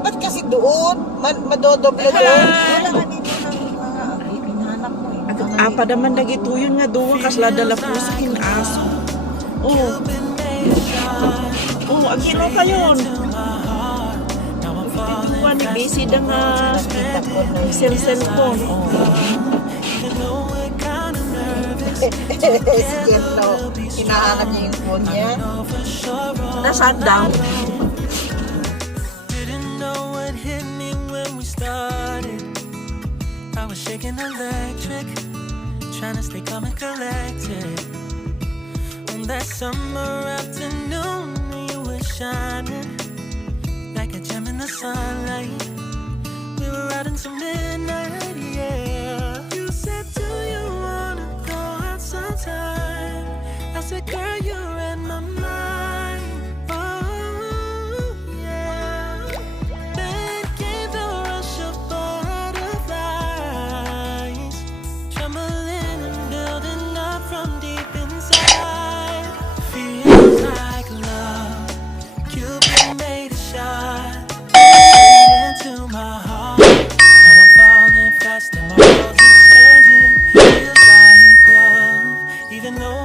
ba't kasi doon? Madodoble doon? Wala nga dito ng mga hinahanap mo eh. Apa naman nagituyon nga doon kasla dala po sa kinaso. Oh. Oh, ang kilo pa yun. Ituwan ni busy na nga cellphone. Oh. Si Jento, hinahanap niya yung phone niya. Nasaan daw? I was shaking electric, trying to stay calm and collected. On that summer afternoon, you were shining like a gem in the sunlight. We were out until midnight, yeah. You said, do you wanna go out sometime? I said, girl, you're in my mind. Oh, yeah. Then came the rush of butterflies, trembling and building up from deep inside. Feels like love. Cupid made a shot straight into my heart. Now I'm falling fast and my world's expanding. Feels like love, even though